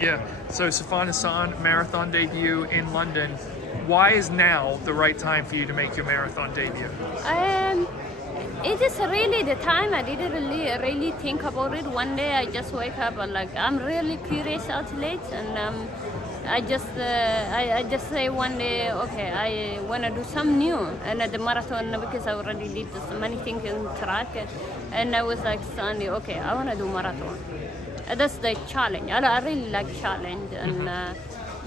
Yeah. So Sifan Hassan marathon debut in London. Why is now the right time for you to make your marathon debut? Um, it is really the time. I didn't really think about it. One day I just wake up and like I'm really curious athlete, and I just say one day, okay, I wanna do some new, and at the marathon because I already did so many things in track, and I was like Sunday, okay, I wanna do marathon. That's the challenge. I really like challenge, and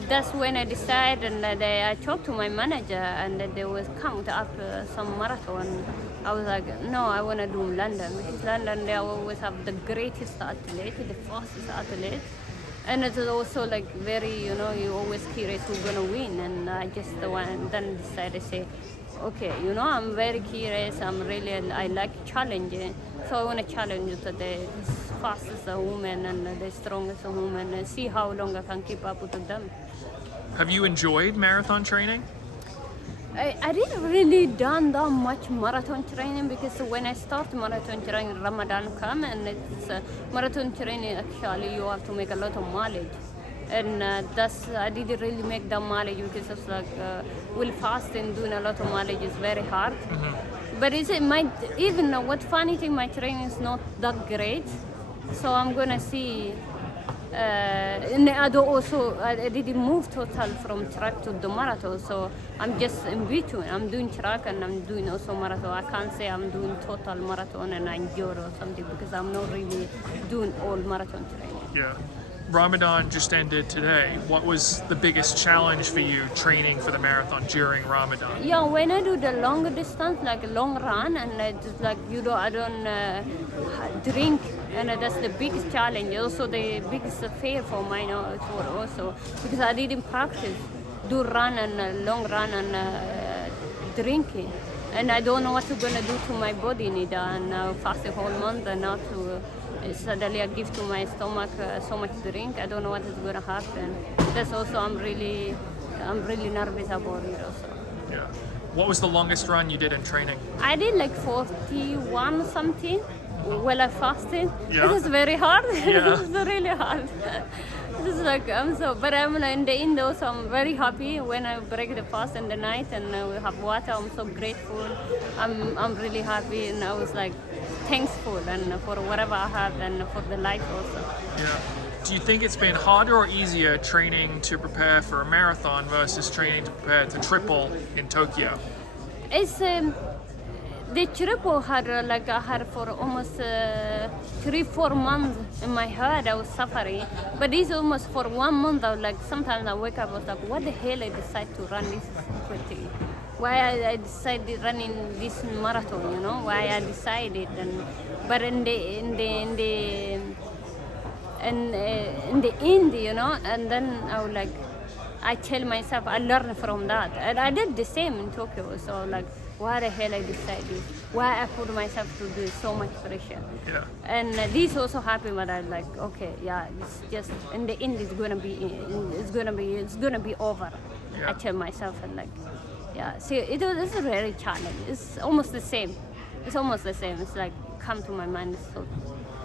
that's when I decided. And I talked to my manager, and they was count up some marathon. I was like, no, I want to do London because London they always have the greatest athlete, the fastest athlete, and it's also like very, you always curious who's gonna win. And I just then decided to say, okay, I'm very curious. I like challenging, so I want to challenge the fastest woman and the strongest woman and see how long I can keep up with them. Have you enjoyed marathon training? I didn't really done that much marathon training because when I start marathon training, Ramadan come, and it's marathon training. Actually, you have to make a lot of mileage, and I didn't really make that mileage because it's like will fasting doing a lot of mileage is very hard. But even what funny thing, my training is not that great, so I'm gonna see. And I didn't move total from track to the marathon, so I'm just in between. I'm doing track and I'm doing also marathon. I can't say I'm doing total marathon and I enjoy or something because I'm not really doing all marathon training. Yeah. Ramadan just ended today. What was the biggest challenge for you training for the marathon during Ramadan? Yeah, when I do the long distance, like long run, and I just like I don't drink, and that's the biggest challenge. Also, the biggest fear for mine for also because I didn't practice do run and long run and drinking, and I don't know what I'm gonna do to my body neither. And fasting whole month and now to. Suddenly I give to my stomach so much drink. I don't know what is going to happen. That's also I'm really nervous about it also. Yeah. What was the longest run you did in training? I did like 41 something while I fasted. Yeah. It is very hard. Yeah. It's really hard. This is like but I'm in the end also I'm very happy when I break the fast in the night and we have water. I'm so grateful. I'm really happy, and I was like thankful and for whatever I have and for the life also. Yeah. Do you think it's been harder or easier training to prepare for a marathon versus training to prepare to triple in Tokyo? It's the triple had I had for almost 3-4 months in my head. I was suffering, but this almost for 1 month. I was like, sometimes I wake up, I was like, what the hell I decided to run this stupid thing? Why I decided running this marathon? Why I decided, but in the end, and then I was like, I tell myself I learned from that, and I did the same in Tokyo. So like, why the hell I decided? Why I put myself to do so much pressure? Yeah. And this also happened, but I'm like, okay, yeah, it's just in the end, it's gonna be over. Yeah. I tell myself, and like, yeah. See, it's a very challenge. It's almost the same. It's like come to my mind so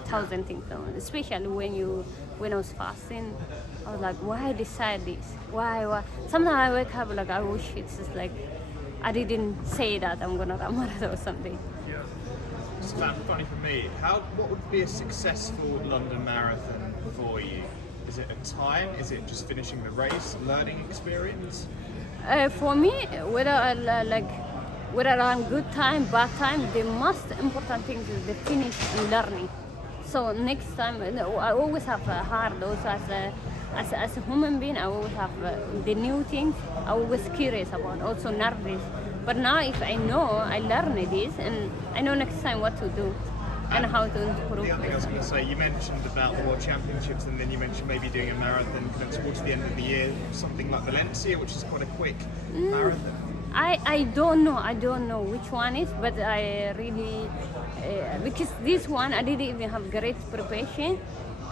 thousand things, especially when I was fasting. I was like, why I decide this? Why? Sometimes I wake up like I wish it's just like I didn't say that I'm gonna run marathon or something. Yeah. Sifan, funny for me, what would be a successful London Marathon for you? Is it a time? Is it just finishing the race, learning experience? For me, whether I'm good time, bad time, the most important thing is the finish and learning. So next time, I always have a heart also as a human being. I always have the new things. I always curious about, also nervous. But now if I know, I learn this, and I know next time what to do and how to improve. The other thing I was going to say, you mentioned about the World Championships, and then you mentioned maybe doing a marathon kind of towards the end of the year, something like Valencia, which is quite a quick marathon. I don't know which one is, but I really because this one I didn't even have great preparation,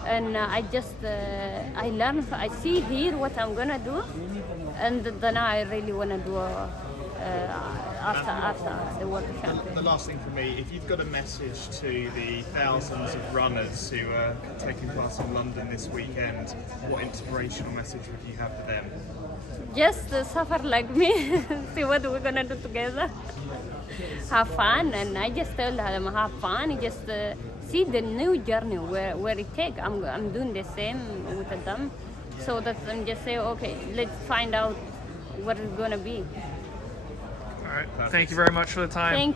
and I just I learn. I see here what I'm gonna do, and then I really wanna do after the World The Champion. last thing for me, if you've got a message to the thousands of runners who are taking part in London this weekend, what inspirational message would you have for them? Just suffer like me, see what we're gonna do together. Have fun, and I just tell them have fun. Just see the new journey where it takes. I'm doing the same with them, so that I'm just say okay, let's find out what it's gonna be. All right. Thank you very much for the time. Thank